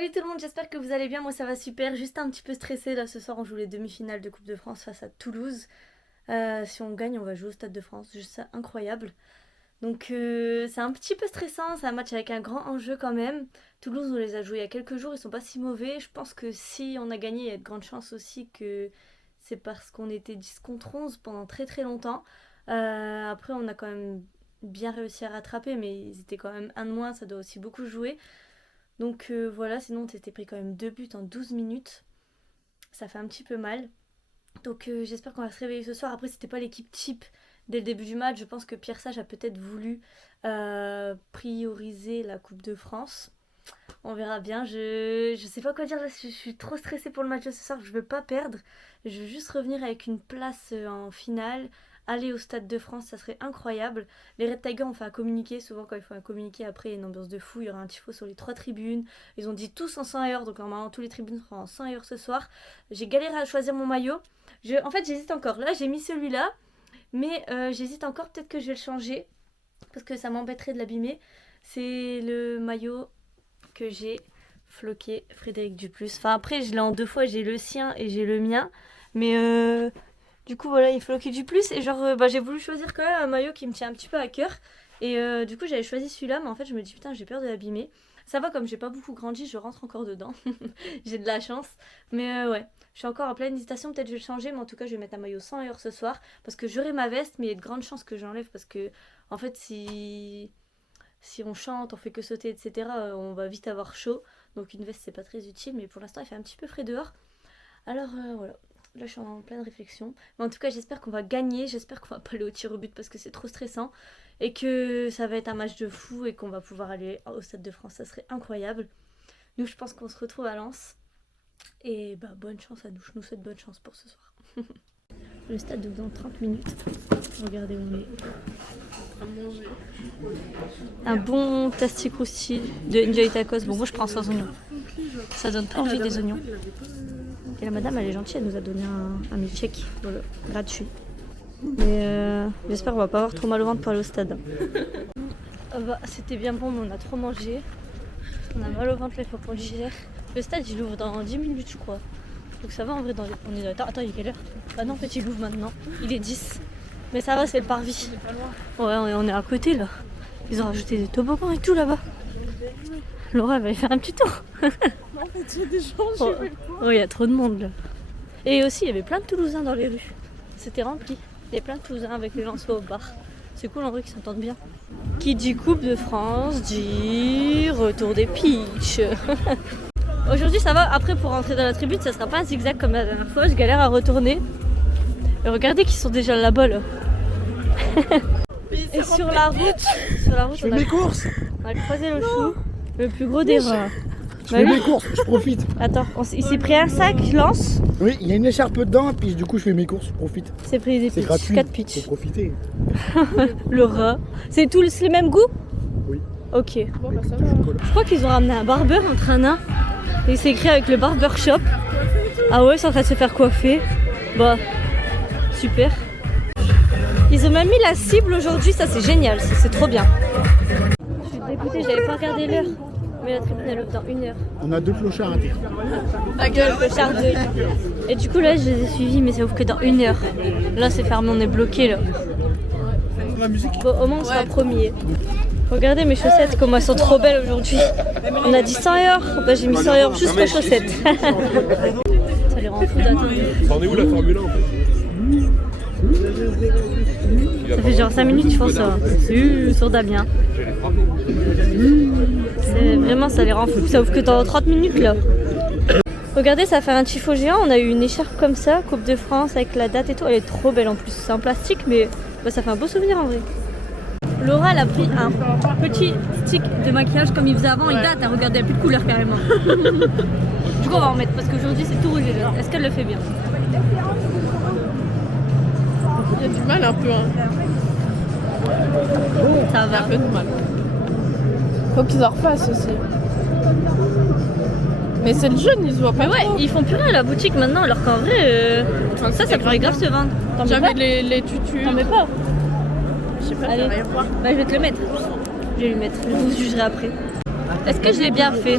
Salut tout le monde, j'espère que vous allez bien, moi ça va super, juste un petit peu stressée là ce soir on joue les demi-finales de Coupe de France face à Toulouse. Si on gagne on va jouer au Stade de France, juste ça incroyable. Donc c'est un petit peu stressant, c'est un match avec un grand enjeu quand même. Toulouse on les a joués il y a quelques jours, ils sont pas si mauvais, je pense que si on a gagné il y a de grandes chances aussi que c'est parce qu'on était 10 contre 11 pendant très très longtemps. Après on a quand même bien réussi à rattraper mais ils étaient quand même un de moins, ça doit aussi beaucoup jouer. Donc voilà, sinon t'étais pris quand même 2 buts en 12 minutes. Ça fait un petit peu mal. Donc j'espère qu'on va se réveiller ce soir. Après c'était pas l'équipe type dès le début du match. Je pense que Pierre Sage a peut-être voulu prioriser la Coupe de France. On verra bien. Je sais pas quoi dire là. Je suis trop stressée pour le match de ce soir. Je veux pas perdre. Je veux juste revenir avec une place en finale. Aller au Stade de France, ça serait incroyable. Les Red Tigers ont fait un communiqué. Souvent, quand ils font un communiqué, après, il y a une ambiance de fou. Il y aura un tifo sur les 3 tribunes. Ils ont dit tous en 100 heures. Donc, normalement, tous les tribunes seront en 100 heures ce soir. J'ai galéré à choisir mon maillot. En fait, j'hésite encore. Là, j'ai mis celui-là. Mais j'hésite encore. Peut-être que je vais le changer. Parce que ça m'embêterait de l'abîmer. C'est le maillot que j'ai floqué Frédéric Duplus. Enfin, après, je l'ai en 2 fois. J'ai le sien et j'ai le mien. Mais du coup, voilà, il est floqué Duplus. Et genre, j'ai voulu choisir quand même un maillot qui me tient un petit peu à cœur. Et du coup, j'avais choisi celui-là. Mais en fait, je me dis, putain, j'ai peur de l'abîmer. Ça va, comme j'ai pas beaucoup grandi, je rentre encore dedans. J'ai de la chance. Mais ouais, je suis encore en pleine hésitation. Peut-être je vais le changer. Mais en tout cas, je vais mettre un maillot 100 heures ce soir. Parce que j'aurai ma veste. Mais il y a de grandes chances que j'enlève. Parce que, en fait, si on chante, on fait que sauter, etc., on va vite avoir chaud. Donc une veste, c'est pas très utile. Mais pour l'instant, il fait un petit peu frais dehors. Alors voilà. Là, je suis en pleine réflexion. Mais en tout cas, j'espère qu'on va gagner. J'espère qu'on va pas aller au tir au but parce que c'est trop stressant. Et que ça va être un match de fou et qu'on va pouvoir aller au Stade de France. Ça serait incroyable. Nous, je pense qu'on se retrouve à Lens. Et bonne chance à nous. Je nous souhaite bonne chance pour ce soir. Le stade ouvre dans 30 minutes. Regardez où on est. À manger. Un bon tasti crousti de Enjoy Tacos. Bon, moi, je prends sans oignons. Ça donne pas envie des oignons. Et la madame, elle est gentille, elle nous a donné un milkshake gratuit. Mais j'espère qu'on va pas avoir trop mal au ventre pour aller au stade. C'était bien bon, mais on a trop mangé. On a mal au ventre, là, il faut qu'on digère. Le stade, il ouvre dans 10 minutes, je crois. Donc ça va, en vrai, on est dans... Attends, il est quelle heure? Ah non, en fait, il ouvre maintenant. Il est 10. Mais ça va, c'est le parvis. Ouais, on est à côté, là. Ils ont rajouté des toboggans et tout, là-bas. Laura, elle va aller faire un petit tour. En fait, il y a des gens, il y a trop de monde là. Et aussi, il y avait plein de Toulousains dans les rues. C'était rempli. Il y avait plein de Toulousains avec les Lensois au bar. C'est cool en vrai qu'ils s'entendent bien. Qui dit Coupe de France dit retour des pitchs. Aujourd'hui, ça va. Après, pour rentrer dans la tribune, ça sera pas un zigzag comme la dernière fois. Je galère à retourner. Et regardez qu'ils sont déjà là-bas là. Et sur la route, je fais mes courses. On a croisé le chou, le plus gros des rats. Je fais mes courses, je profite. Attends, il s'est pris un sac, je lance. Oui, il y a une écharpe dedans, puis du coup je fais mes courses, je profite. C'est pris des C'est pitchs, gratuit, 4 pitchs. faut profiter. Le rat. C'est tous les mêmes goûts? Oui. Ok. Bon, bah ça va. Je crois qu'ils ont ramené un barbeur en train d'un. Et c'est écrit avec le barber shop. Ah ouais, ils sont en train de se faire coiffer. Bah, super. Ils ont même mis la cible aujourd'hui, ça c'est génial, c'est trop bien. Je suis dégoûtée, j'avais pas regardé l'heure. Mais la tribune elle ouvre dans 1 heure. On a 2 clochards à terre. Ta gueule, clochard 2. Et du coup là je les ai suivis mais ça ouvre que dans 1 heure. Là c'est fermé, on est bloqué là. La musique. Bon, au moins on sera premier. Regardez mes chaussettes, comment elles sont trop belles aujourd'hui. On a dit 100 heures, j'ai mis 100 heures juste aux chaussettes. Ça les rend fous d'attendre. Ça en est où la Formule 1 en fait? Ça fait genre 5 minutes je pense ça. Sur Damien. C'est vraiment, ça les rend fous. Ça ouvre que dans 30 minutes là. Regardez, ça fait un tifo géant. On a eu une écharpe comme ça, Coupe de France avec la date et tout. Elle est trop belle en plus. C'est en plastique mais ça fait un beau souvenir en vrai. Laura elle a pris un petit stick de maquillage comme il faisait avant. Il date, elle regardait, elle a plus de couleur carrément. Du coup on va en mettre parce qu'aujourd'hui c'est tout rouge et jaune. Est-ce qu'elle le fait bien? Il y a du mal un peu. Hein. Ça va. Un peu de mal. Faut qu'ils en refassent aussi. Mais c'est le jeune, ils se voient pas. Mais ouais, trop. ils font plus rien à la boutique maintenant alors qu'en vrai, ça pourrait grave se vendre. T'en mets pas? J'avais les tutus. T'en mets pas? Je sais pas, Allez. je vais rien voir. Je vais te le mettre. Je vais lui mettre. Je vous jugerai après. Est-ce que je l'ai bien fait?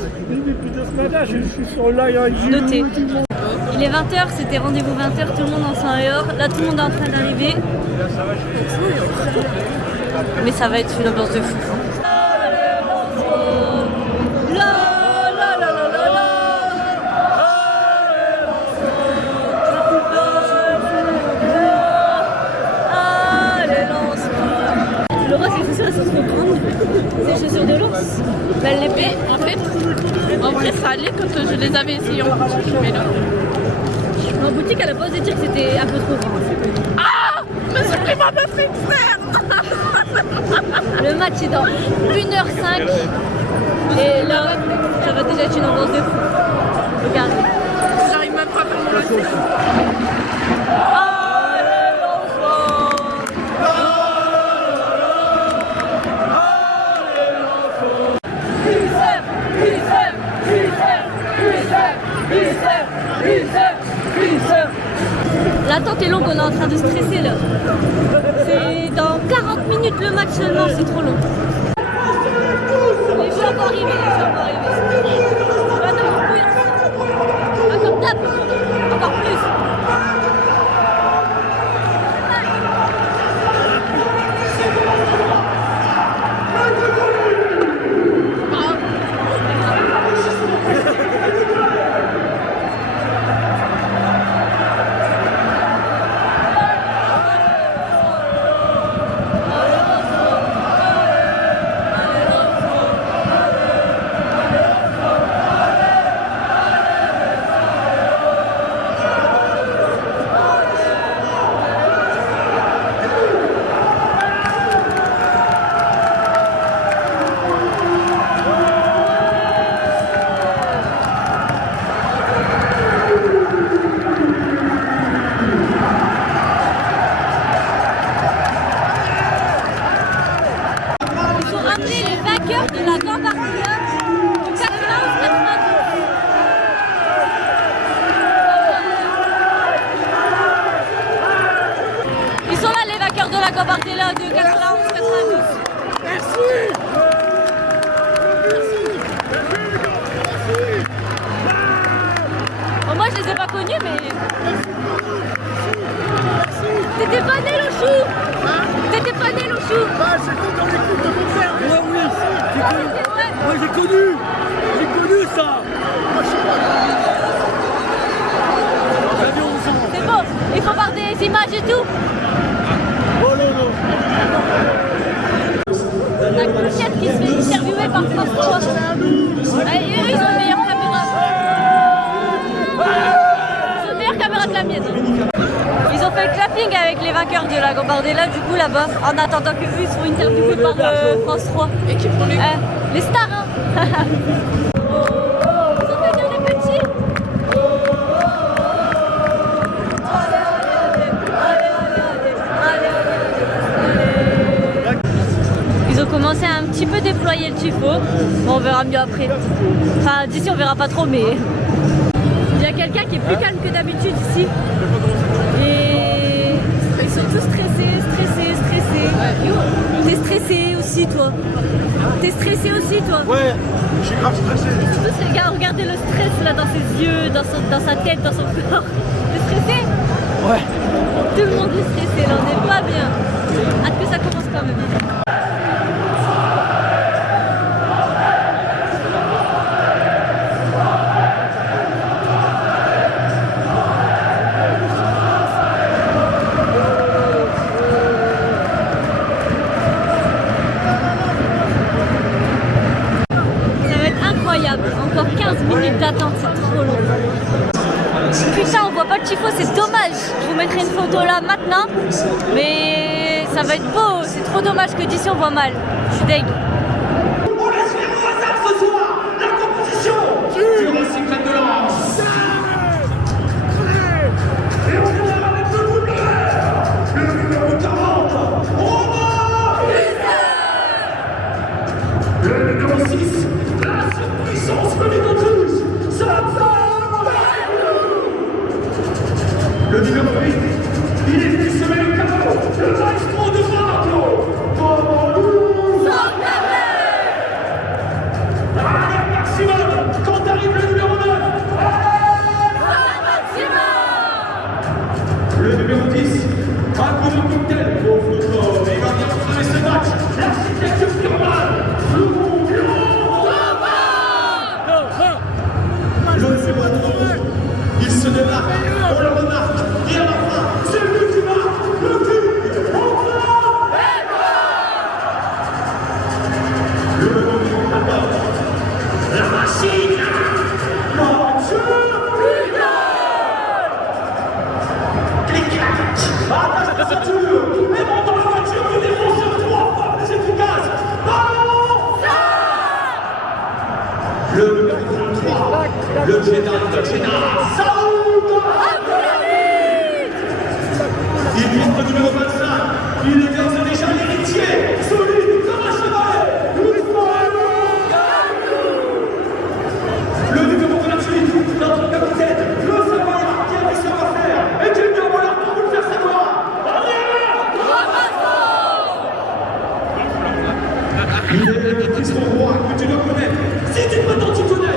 Je suis sur live. Noté. Il est 20h, c'était rendez-vous 20h, tout le monde en sang et or. Là, tout le monde est en train d'arriver. Mais ça va être une ambiance de fou. Le roi, ses chaussures, elles sont trop grandes. C'est les chaussures de l'ours. Bah, elle les paie. En vrai, ça allait quand je les avais essayées en boutique, mais là. En boutique, elle a pas osé dire que c'était un peu trop grand. Ah! Mais c'est vraiment ma frère! Le match est dans 1h05. Et là, ça va déjà être une ambiance de fou. Regardez. J'arrive même pas à faire mon lacet. L'attente est longue, on est en train de stresser là. C'est dans 40 minutes le match seulement, c'est trop long. Les gens vont arriver, les gens vont arriver. Attends, oui. Encore d'ab, encore plus. Gambardella de 91-92. Merci. Bon, moi je les ai pas connus mais... T'étais pas né Lochou. T'étais pas né Lochou. Bah j'étais dans l'équipe de mon père. Ouais, oui, j'ai connu. Moi j'ai connu ça. Moi je sais pas. J'avais 11 ans. C'est bon, il faut voir des images et tout. Oh non, non. La Clochette qui se fait interviewer par France 3. Eux, ils ont une meilleure caméra. Ils ont une meilleure caméra que la mienne. Ils ont fait le clapping avec les vainqueurs de la Gambardella, du coup là-bas, en attendant que eux ils seront interviewés par France 3. Et qui font les stars, hein. Ils ont fait venir les petits. Ils ont commencé à un petit peu déployer le tifo. Bon, on verra mieux après. Enfin, d'ici on verra pas trop, mais il y a quelqu'un qui est plus calme que d'habitude ici. Et ils sont tous stressés. T'es stressé aussi, toi. T'es stressé aussi, toi. Ouais, je suis grave stressé. Tous les gars, regardez le stress là dans ses yeux, dans sa tête, dans son corps. T'es stressé? Ouais. Tout le monde est stressé, là on n'est pas bien. Hâte que ça commence quand même. Ça va être incroyable. Encore 15 minutes d'attente, c'est trop long. Putain, on voit pas le tifo, c'est dommage. Je vous mettrai une photo là maintenant. Mais ça va être beau. C'est trop dommage que d'ici on voit mal. Je suis deg. On laisse les mots hasard ce soir. La composition du recyclage de lance. Et on vient avec le double. Le numéro 40. Romain. Le numéro 6. La surpuissance dominatrice. Le numéro 8. Il est venu semer le chaos. Le maestro de Monaco. c'est pas trouvé. Il se démarque, on le remarque, et à la fin, c'est lui qui marque, le but, le moment, la machine, attache la ceinture et monte dans la voiture qui défonce 3 fois plus efficace. Ballon! Le numéro 33, le Jedi de Jeddah, Saoud Abdelaziz! Il porte le numéro 25, il est d'ores et déjà l'héritier, solide comme un cheval, le numéro 28, notre capitaine, le Savoyard qui a du savoir-faire et qui est bien voilà pour vous le faire savoir. Il est le Christ roi que tu dois connaître. Si tu prétends t'y connaître.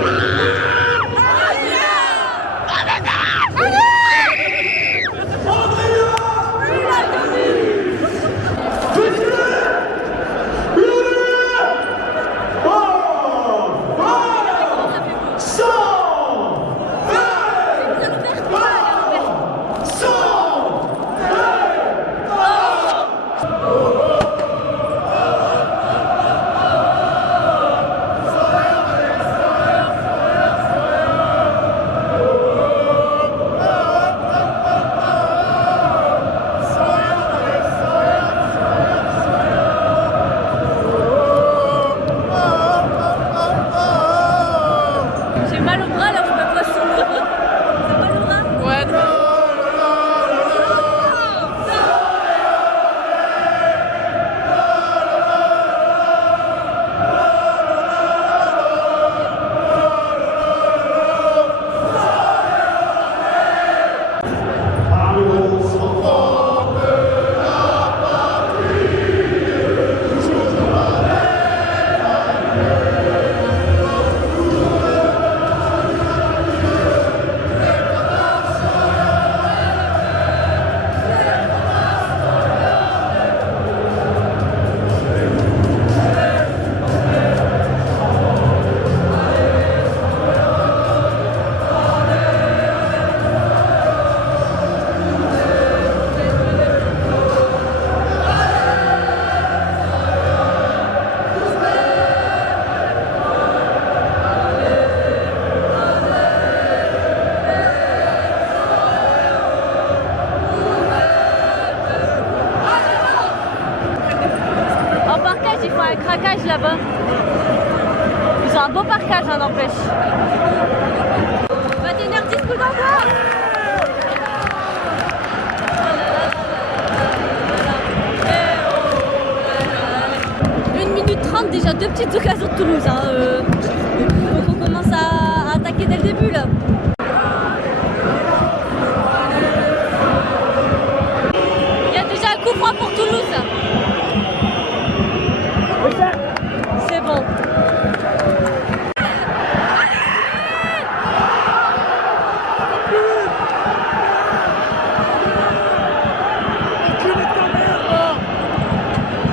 J'ai mal au bras là, je me vois sourire. T'as mal au bras? Ouais. En parkage, ils font un craquage là-bas. Ils ont un beau parkage, hein, n'empêche. 21h10, coup d'envoi. 1 minute 30 déjà, 2 petites occasions de Toulouse. Hein. Donc on commence à attaquer dès le début là. Il y a déjà un coup franc pour Toulouse. C'est bon.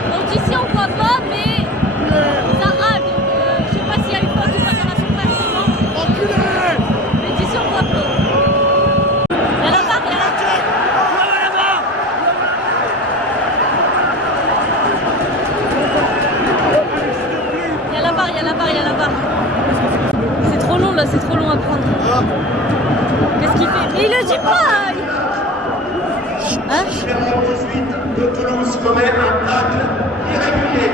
Donc d'ici on voit pas, mais ça râle. Je sais pas s'il y a eu faute ou pas dans la surface. Mais d'ici on voit pas. Il y a la barre, il y a la Il y a la barre, il y a la barre, il y a la barre. C'est trop long là, c'est trop long à prendre. Qu'est-ce qu'il fait? Mais il le dit pas! Hein? Numéro 18 de Toulouse commet un tacle irrégulier.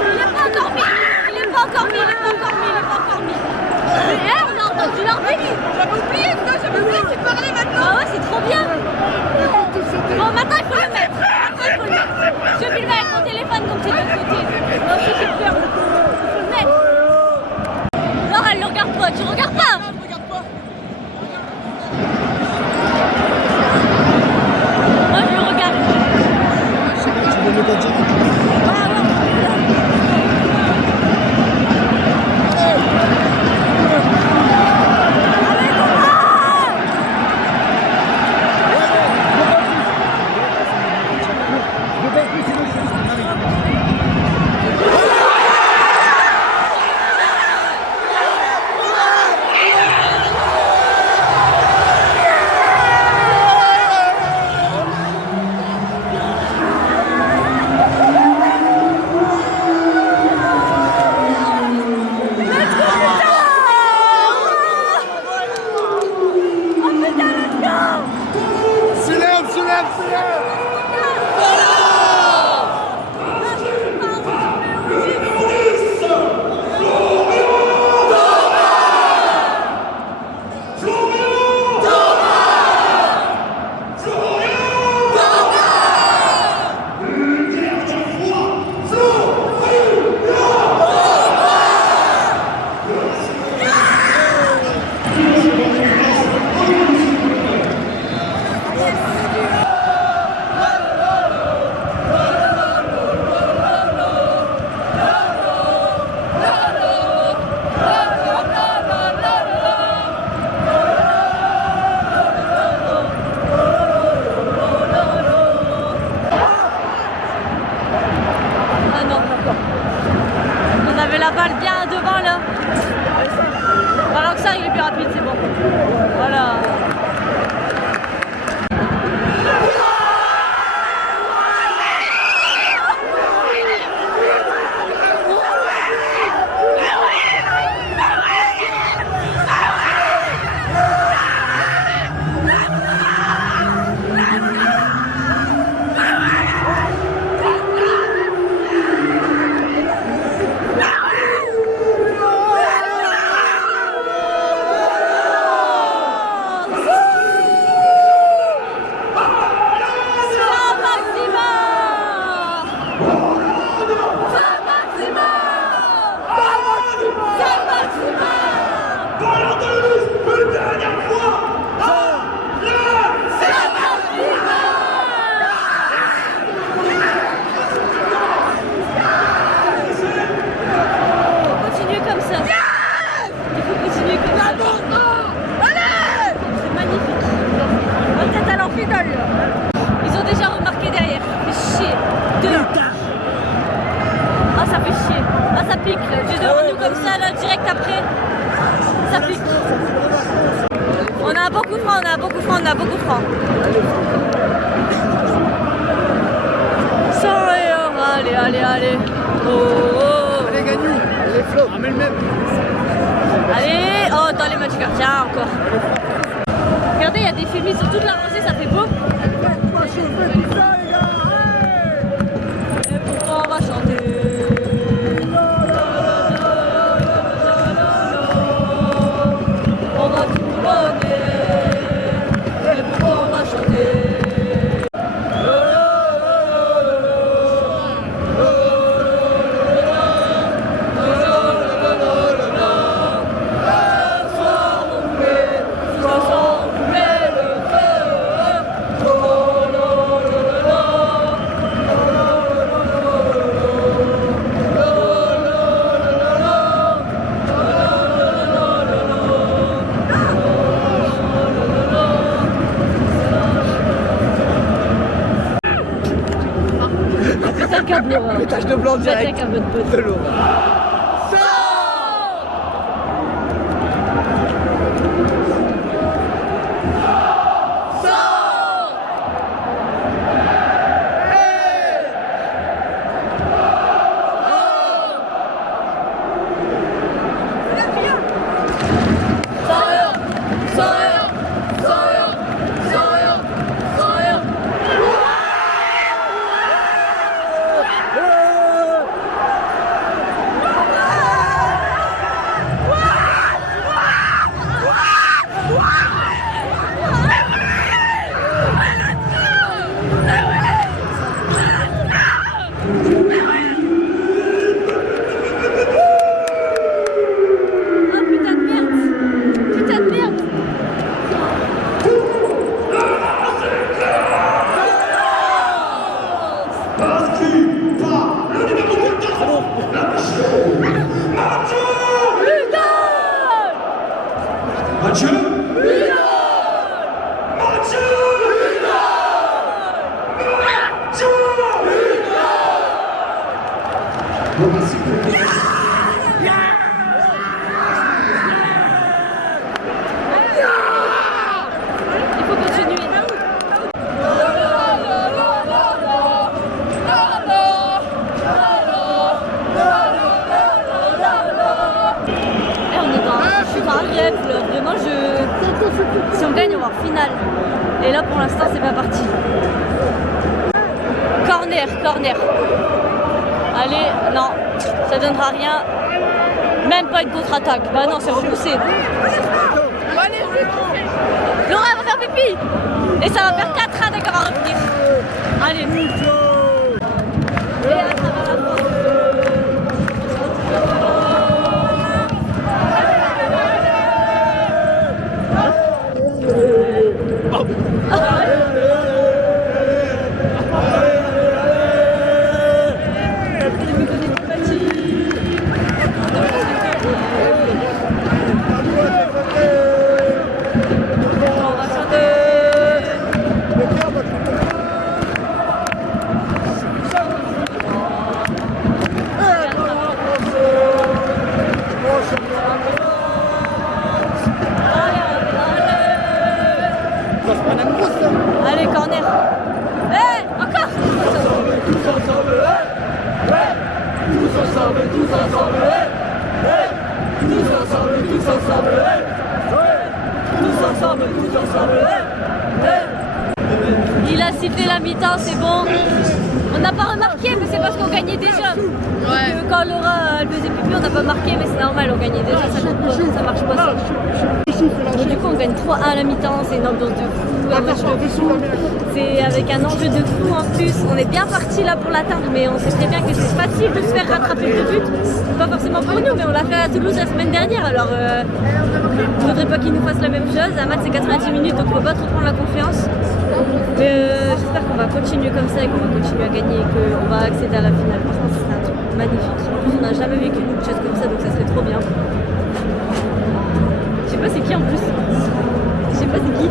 Il est pas encore mis! Il est pas encore mis! Il est pas encore mis! Il est pas encore mis! Mais on a entendu l'arbitre! J'avais oublié ça! J'avais oublié qu'il parlait maintenant! Ah ouais, c'est trop bien! Bon, maintenant il faut le mettre! Maintenant il faut le mettre! Je filme avec mon téléphone comme c'est de l'autre côté! Non, je sais faire! Il faut le mettre! Non, elle le regarde pas! Tu regardes pas! Moi je le regarde! Ah ouais! Ah non, d'accord. On avait la balle bien devant là. Alors que ça, il est plus rapide, c'est bon. Voilà. Ils ont déjà remarqué derrière. Ça fait chier. Ah, ça fait chier. Ah, ça pique. J'ai devant nous comme ça, là, direct après. Ça pique. On a un bon coup franc, on a un bon coup franc, on a un bon coup franc. Ça et allez, allez, allez. Oh, oh. Allez, gagne. Allez, Flo, ramène le même. Allez, oh, dans les matchs gardiens encore. Regardez, il y a des fumis sur toute la rangée, ça fait beau. Et pourquoi on va chanter? On va tout donner. Et pourquoi on va chanter? Les taches de blanc direct. De l'eau. Mathieu Il faut continuer. Et on est dans, je suis dans un rêve là. Vraiment, si on gagne, on va en finale. Et là, pour l'instant, c'est pas parti. corner. Allez, non, ça donnera rien. Même pas une contre-attaque. Bah non, c'est repoussé. Laura va faire pipi. Et ça va faire 4 ans qu'elle va revenir. Allez. Et à travers la France. Allez, corner. Hey, encore. Tous ensemble, tous ensemble, tous ensemble, tous ensemble, tous ensemble, tous ensemble, tous ensemble. Il a sifflé la mi-temps, c'est bon. On n'a pas remarqué, mais c'est parce qu'on gagnait déjà. Quand Laura elle faisait pipi, on n'a pas marqué, mais c'est normal, on gagnait déjà, ça marche pas ça. Du coup, on gagne 3-1 à la mi-temps, c'est une ambiance de fou, un match de fou. C'est avec un enjeu de fou en plus. On est bien parti là pour l'atteindre, mais on sait très bien que c'est facile de se faire rattraper le but. Pas forcément pour nous, mais on l'a fait à Toulouse la semaine dernière, alors je ne voudrais pas qu'ils nous fassent la même chose. Un match c'est 90 minutes, donc on ne peut pas trop prendre la confiance. Mais j'espère qu'on va continuer comme ça et qu'on va continuer à gagner et qu'on va accéder à la finale. Franchement, c'est un truc magnifique. En plus, on n'a jamais vécu une chose comme ça, donc ça serait trop bien. Je sais pas c'est qui en plus. Je sais pas c'est qui.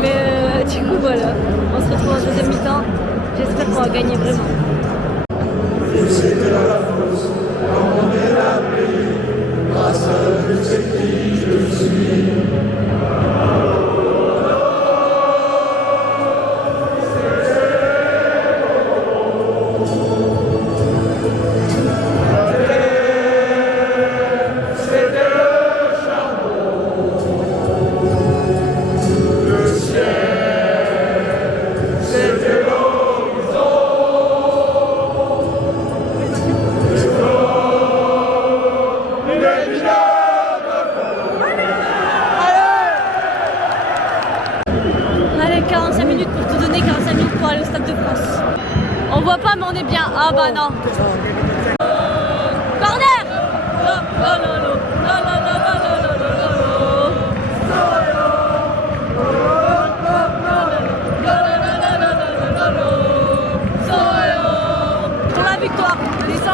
Mais du coup voilà, on se retrouve en deuxième mi-temps. J'espère qu'on va gagner vraiment. Grâce à Dieu, c'est qui je suis. Allez, 45 minutes pour tout donner, 45 minutes pour aller au Stade de France. On voit pas, mais on est bien. Ah bah non. Corner. Pour la victoire, les 100 €.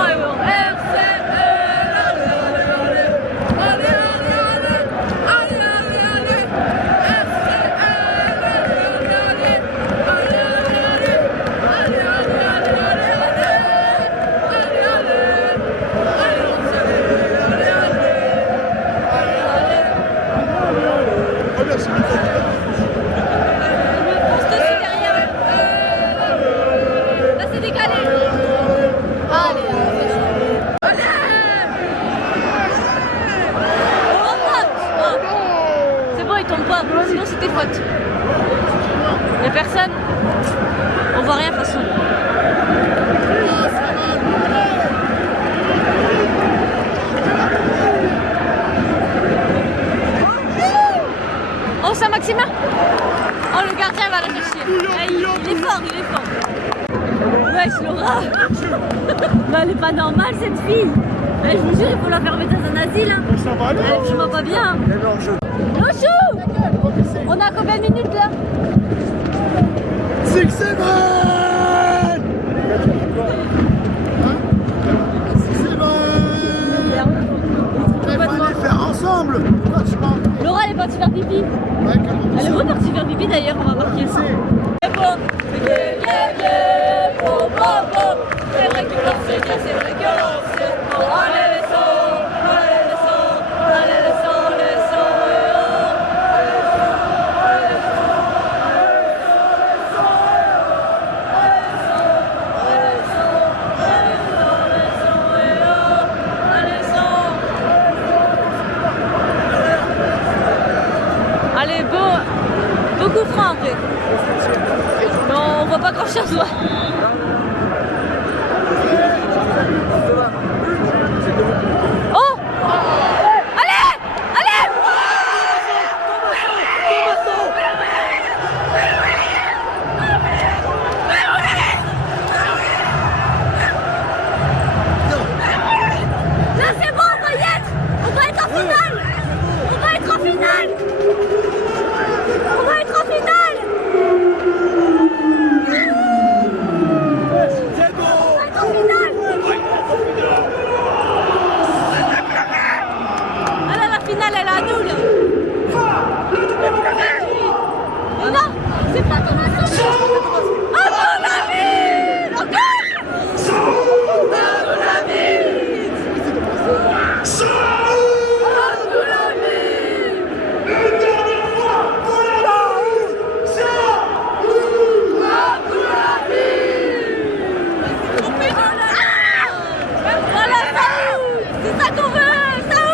Sinon c'était faute. Il n'y a personne. On voit rien de toute façon. Oh Saint-Maximin. Oh le gardien va la chercher. Il est fort, il est fort. Wesh Laura. Bah, elle est pas normale cette fille. Je vous jure, il faut la faire mettre dans un asile. Hein. Elle est vraiment pas bien. Lochou. On a combien de minutes là? 6 semaines. Il fallait faire ensemble. Laura elle est partie faire pipi. Elle est repartie faire pipi d'ailleurs, on va marquer ça. C'est vrai que c'est bien, c'est vrai que c'est bon. Allez les sons, allez les sons, allez les sons, les sons. Allez, beau coup franc après. pas confiance moi. Oh! Allez! Allez! Là c'est bon, on va y être! On va être en finale! On va être en finale! On va être en finale! C'est bon. On va être en finale! Ah là, la finale, elle est à nous là! Oh non! C'est pas Thomas Saul! Ah mon ami! Encore! Une dernière fois pour la Voilà, Saoud! C'est ça qu'on veut! Saoud!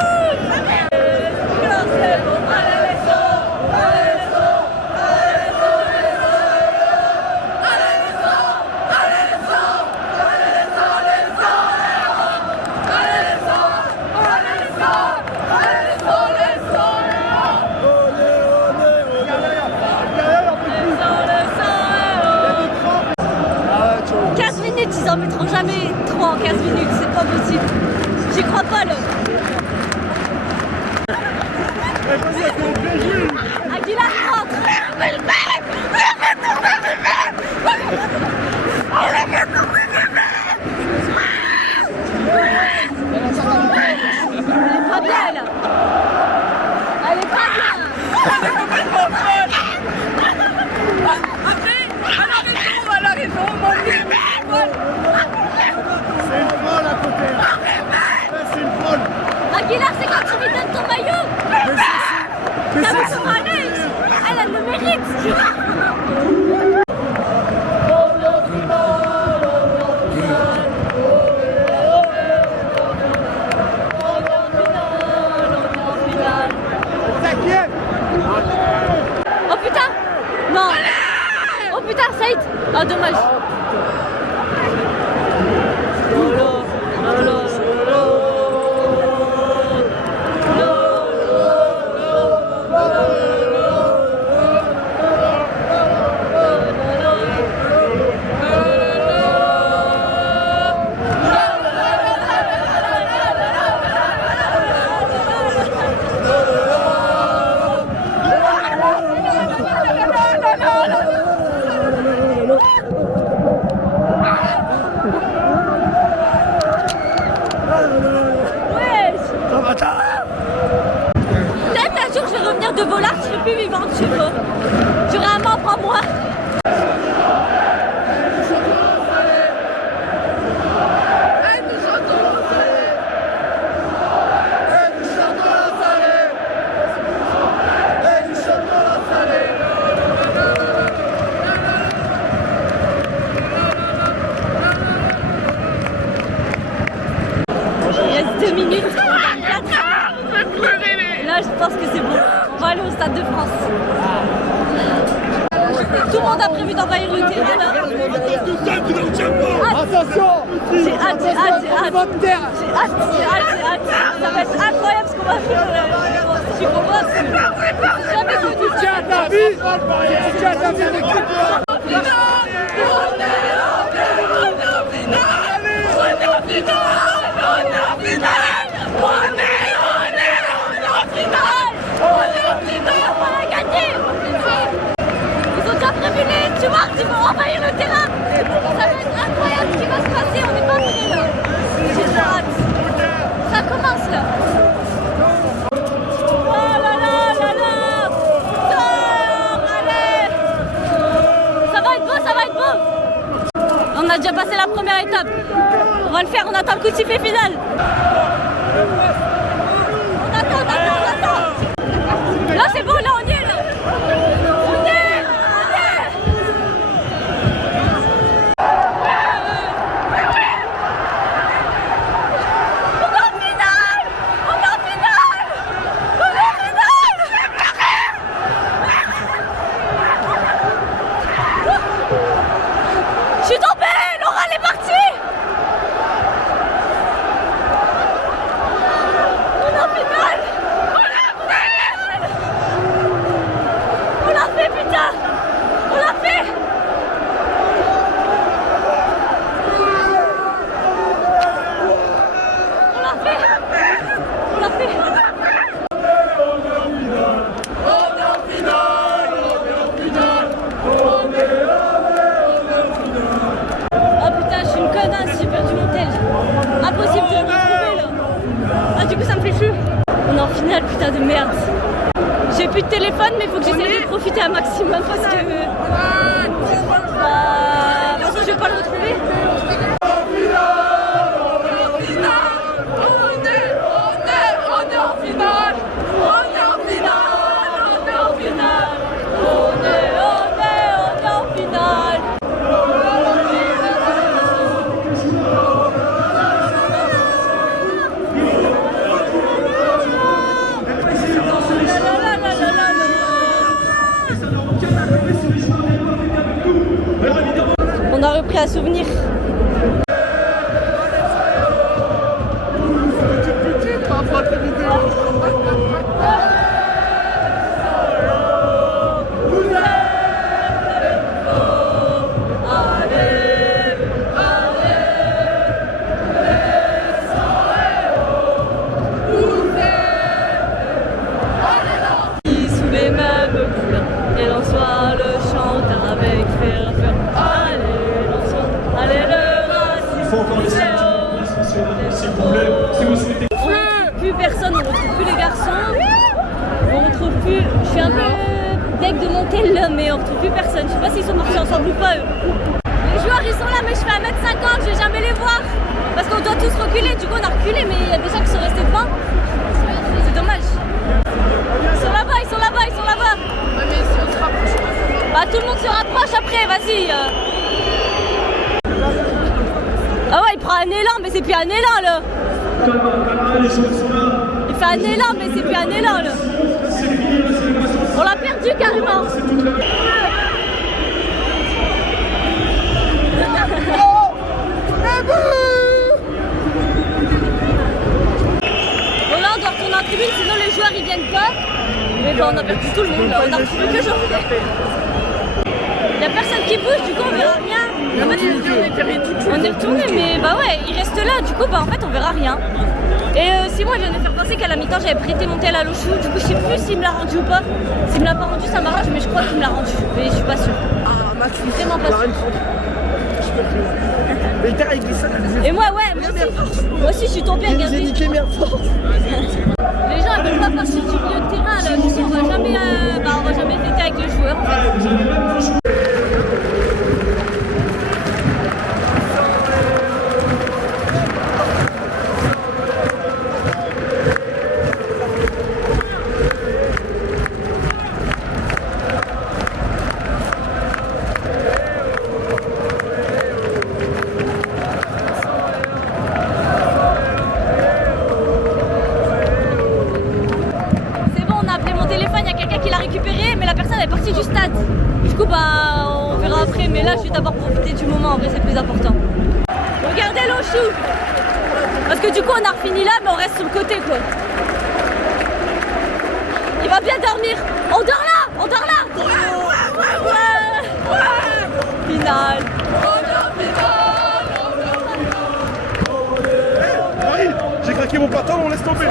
Ils en mettront jamais trop en 15 minutes, c'est pas possible. J'y crois pas là. Aguilar rentre. Elle est pas bien là. Elle est pas bien. Aguilar, c'est quand tu lui donnes ton maillot. T'as vu son malaise. Elle le mérite. Oh putain. Non. Oh putain, Saïd. Oh dommage. Peut-être un jour je vais revenir de Volard, je serai plus vivante, je sais pas. J'aurai un membre en moi. Il reste 2 minutes. Là, je pense que c'est bon. On va aller au Stade de France. Tout le monde a prévu d'envahir le terrain là. Attention. J'ai hâte, j'ai hâte, j'ai hâte. J'ai hâte, j'ai hâte, j'ai hâte. Ça va être incroyable ce qu'on va faire. Je suis contente. J'ai jamais connu ça. Tiens ta vie. Tiens ta vie. Ils ont déjà prévu les tueurs qui vont envahir le terrain. Ça va être incroyable ce qui va se passer, on n'est pas prêts là. J'ai trop hâte. Ça commence là. Oh là là là là. Sors, allez. Ça va être beau, ça va être beau. On a déjà passé la première étape. On va le faire, on attend le coup de sifflet final. On attend. Là c'est bon, là on y est là. On y est. On est en finale. plus de téléphone, mais il faut que j'essaie de profiter un maximum parce que. De toute façon, je vais pas le retrouver. On a repris un souvenir. Sous les mêmes couleurs, et l'on soit le chante avec ferveur. Allez le racisme. Il faut encore laisser un petit peu de place, s'il vous plaît, si vous souhaitez. On retrouve plus personne, on retrouve plus les garçons. On retrouve plus. Je suis un peu deg de monter là, mais on retrouve plus personne. Je sais pas s'ils sont partis ensemble ou pas eux. Les joueurs ils sont là, mais je fais 1m50, je vais jamais les voir. Parce qu'on doit tous reculer, du coup on a reculé, mais il y a des gens qui sont restés devant. C'est dommage. Ils sont là-bas, ils sont là-bas, ils sont là-bas. Ouais, mais si on se rapproche, Bah tout le monde se rapproche après, vas-y. Ah ouais, il prend un élan, mais c'est plus un élan là. Les choses sont là. Il fait un élan, mais c'est plus un élan là. On l'a perdu carrément. Bon là on doit retourner en tribune, sinon les joueurs ils viennent pas. Mais bon on a perdu tout le monde là, on a retrouvé que genre. Il y a personne qui bouge, du coup on verra rien. En fait, on est retourné, mais bah ouais, il reste là, du coup bah en fait on verra rien. Et Simon il vient de me faire penser qu'à la mi-temps j'avais prêté mon tel à Lochou, du coup je sais plus s'il me l'a rendu ou pas. S'il me l'a pas rendu ça m'arrange, mais je crois qu'il me l'a rendu, mais je suis pas sûre. Ah, Max, Je suis vraiment pas sûre. Mais le terrain il glisse. Et moi ouais, moi aussi je suis tombée, J'ai regardez. niqué Mère Force. Les gens ils veulent pas partir du milieu de terrain là, du coup on va jamais fêter avec les joueurs en fait. Du stade. Du coup bah on verra après, mais là je vais d'abord profiter du moment, en vrai c'est plus important. Regardez Lochou. Parce que du coup on a refini là mais on reste sur le côté quoi. Il va bien dormir. On dort là. On dort là. Ouais. Finale. Marie, j'ai craqué mon pantalon, on laisse tomber.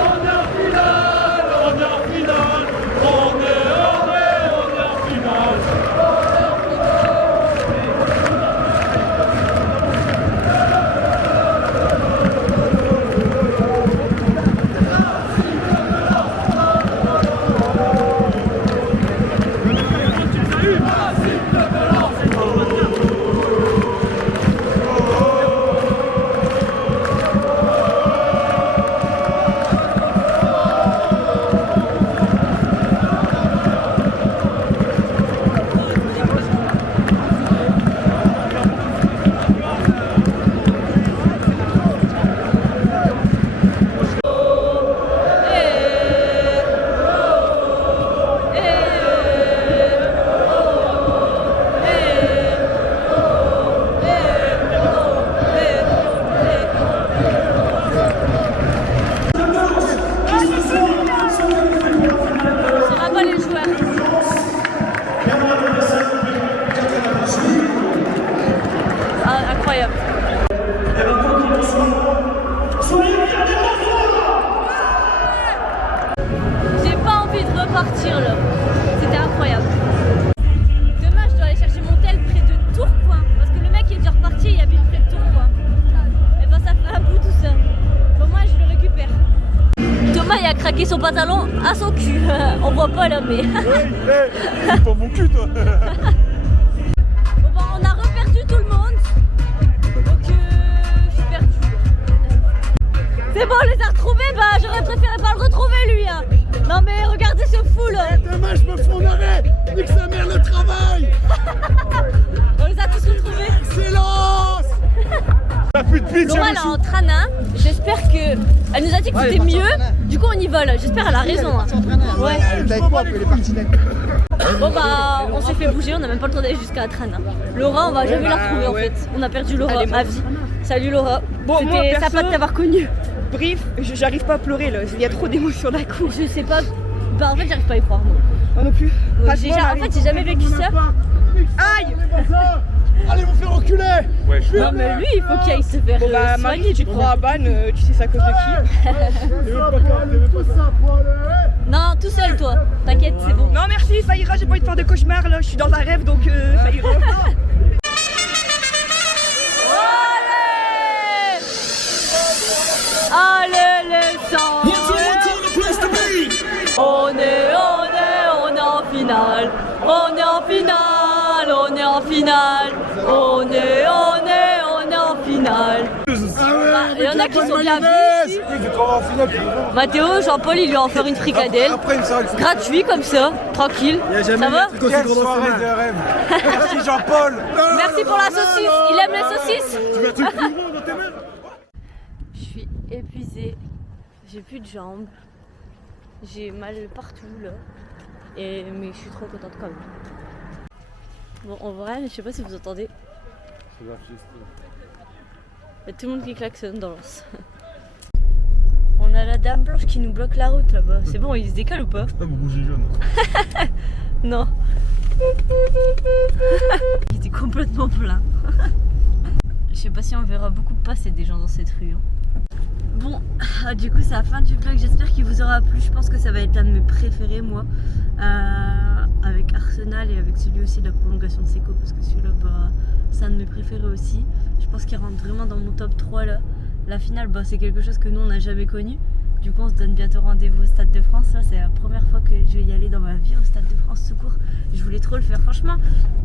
repartir là. C'était incroyable. Demain, je dois aller chercher mon tel près de Tourcoing. Parce que le mec qui est déjà reparti, il habite près de Tourcoing. Et ben ça fait un bout tout ça. Au moins, je le récupère. Thomas, il a craqué son son pantalon à son cul. On voit pas là, mais. Ouais, c'est pas mon cul, toi. Bon, bah, on a reperdu tout le monde. Donc, je suis perdue. C'est bon, on les a retrouvés. Bah, j'aurais préféré pas le retrouver, lui. Hein. Non, mais regardez ce fou là. Demain, je me fais en arrêt. Nique sa mère le travail. On les a tous retrouvés. Excellence. T'as plus de pitch, Laura, elle est en train. J'espère que. Elle nous a dit que c'était mieux. Du coup, on y va là. J'espère qu'elle a raison. Hein. Ouais. Bon, bah, on s'est fait bouger. On n'a même pas le temps d'aller jusqu'à la Trana. Laura, on va jamais la retrouver en fait. On a perdu Laura à vie. Salut Laura. Bon, moi, C'était sympa de t'avoir connue. Brief, j'arrive pas à pleurer là, il y a trop d'émotions d'un coup. Je sais pas. Bah, en fait, j'arrive pas à y croire. Moi. Moi non plus. En fait, j'ai jamais vécu ça. Aïe. Allez vous faire reculer. Ouais, je suis Non, mais lui, il faut qu'il aille se faire Bon bah Marie, soigner. tu crois à Ban, tu sais ça à cause de qui? Non, tout seul, toi. T'inquiète, c'est bon. Non merci, ça ira, j'ai pas envie de faire de cauchemar là, je suis dans un rêve donc ça ira. Allez, les sangs. On est en finale. On est en finale. On est en finale. On est en finale. Il y en a qui sont bien vus ici. Mathéo, Jean-Paul, il lui a offert une fricadelle. Gratuit comme ça, tranquille. Ça va? Quelle soirée de rêve. Merci Jean-Paul. Merci pour la saucisse. Il aime les saucisses. Je suis épuisée. J'ai plus de jambes. J'ai mal partout là. Mais je suis trop contente quand même. Bon, en vrai, je sais pas si vous entendez. Il y a tout le monde qui klaxonne dans l'anse. On a la dame blanche qui nous bloque la route là-bas. C'est bon, il se décale ou pas? Rouge et jaune. Non. Il était complètement plein. Je sais pas si on verra beaucoup passer des gens dans cette rue. Hein. Bon, du coup c'est la fin du vlog, j'espère qu'il vous aura plu. Je pense que ça va être l'un de mes préférés moi, avec Arsenal et avec celui aussi de la prolongation de Seco, parce que celui-là bah, c'est un de mes préférés aussi. Je pense qu'il rentre vraiment dans mon top 3 là. La finale bah, c'est quelque chose que nous on n'a jamais connu. Du coup on se donne bientôt rendez-vous au Stade de France. Là c'est la première fois que je vais y aller dans ma vie au Stade de France tout court. Je voulais trop le faire franchement.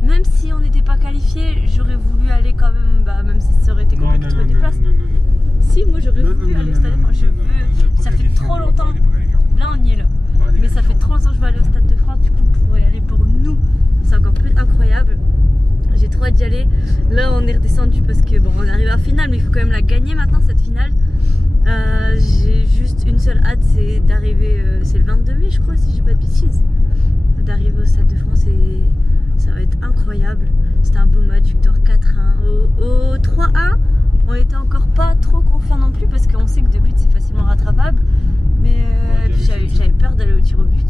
Même si on n'était pas qualifié, j'aurais voulu aller quand même, bah, même si ça aurait été compliqué de trouver des places. Si, moi j'aurais voulu aller au Stade de France, je veux, ça fait trop longtemps, là on y est là, mais ça fait trop longtemps que je veux aller au Stade de France, du coup pour y aller pour nous, c'est encore plus incroyable, j'ai trop hâte d'y aller. Là on est redescendu parce que bon on arrive à la finale, mais il faut quand même la gagner maintenant cette finale. J'ai juste une seule hâte, c'est d'arriver, c'est le 22 mai je crois si je dis pas de bêtises, d'arriver au Stade de France et ça va être incroyable. C'était un beau match, victoire 4-1, au 3-1. On était encore pas trop confiants non plus parce qu'on sait que de but c'est facilement rattrapable. Mais j'avais peur d'aller au tir au but.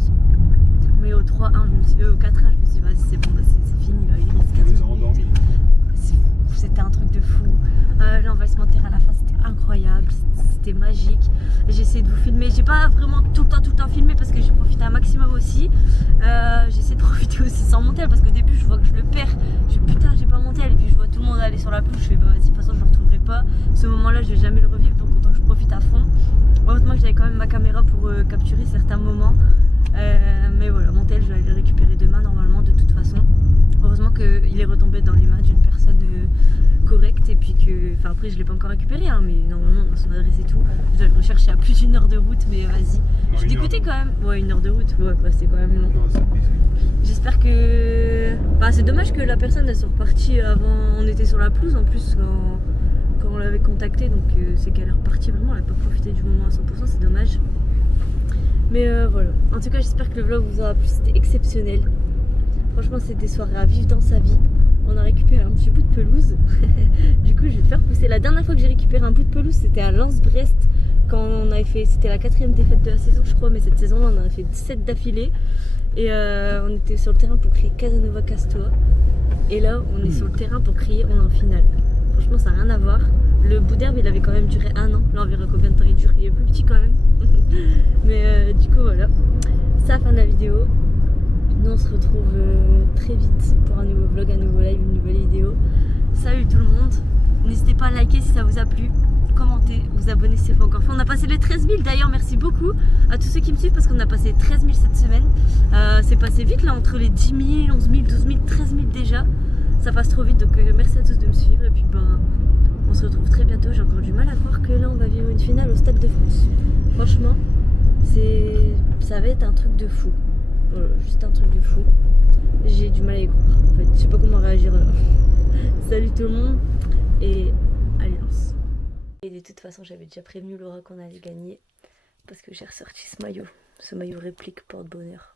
Mais au 3-1, au 4-1, je me suis dit vas-y c'est bon, là, c'est fini là, il reste 15 minutes. C'était un truc de fou. L'envahissement de terrain à la fin c'était incroyable, c'était magique. J'ai essayé de vous filmer, j'ai pas vraiment tout le temps filmé parce que j'ai profité un maximum aussi. J'ai essayé de profiter aussi sans monter parce qu'au début je vois que je le perds. Je dis putain j'ai pas monté et puis je vois tout le monde aller sur la pelouse. Je fais bah vas-y de toute façon je le retrouverai pas. Ce moment là je vais jamais le revivre donc autant que je profite à fond. Heureusement que j'avais quand même ma caméra pour capturer certains moments. Mais voilà, mon tel je vais aller le récupérer demain normalement de toute façon. Heureusement qu'il est retombé dans les mains d'une personne correcte et puis que, enfin après je l'ai pas encore récupéré hein, mais normalement on a son adresse et tout. Je dois le rechercher à plus d'une heure de route mais vas-y. Je suis dégoûtée quand même. Ouais, une heure de route, ouais bah, c'est quand même long. J'espère que, bah c'est dommage que la personne elle soit repartie avant, on était sur la pelouse en plus quand on l'avait contactée donc c'est qu'elle est repartie vraiment, elle n'a pas profité du moment à 100%, c'est dommage. Mais voilà, en tout cas j'espère que le vlog vous aura plu, c'était exceptionnel. Franchement c'est des soirées à vivre dans sa vie. On a récupéré un petit bout de pelouse. Du coup je vais le faire pousser. La dernière fois que j'ai récupéré un bout de pelouse c'était à Lens-Brest. Quand on avait fait, c'était la 4e défaite de la saison je crois, mais cette saison là on en a fait 7 d'affilée. Et on était sur le terrain pour crier Casanova Castoa. Et là on est sur le terrain pour crier on est en finale. Franchement ça n'a rien à voir. Le bout d'herbe il avait quand même duré 1 an. Là on verra combien de temps il dure. Il est plus petit quand même. Mais du coup voilà. C'est la fin de la vidéo. Nous on se retrouve très vite pour un nouveau vlog, un nouveau live, une nouvelle vidéo. Salut tout le monde. N'hésitez pas à liker si ça vous a plu, commenter, vous abonner si ce n'est pas encore fait. On a passé les 13 000 d'ailleurs, merci beaucoup à tous ceux qui me suivent parce qu'on a passé 13 000 cette semaine. C'est passé vite là, entre les 10 000, 11 000, 12 000, 13 000 déjà. Ça passe trop vite, donc merci à tous de me suivre et puis on se retrouve très bientôt. J'ai encore du mal à croire que là on va vivre une finale au Stade de France. Franchement, ça va être un truc de fou. Voilà, juste un truc de fou. J'ai du mal à y croire en fait, je sais pas comment réagir. Salut tout le monde et allez lance. Et de toute façon j'avais déjà prévenu Laura qu'on allait gagner parce que j'ai ressorti ce maillot réplique porte-bonheur.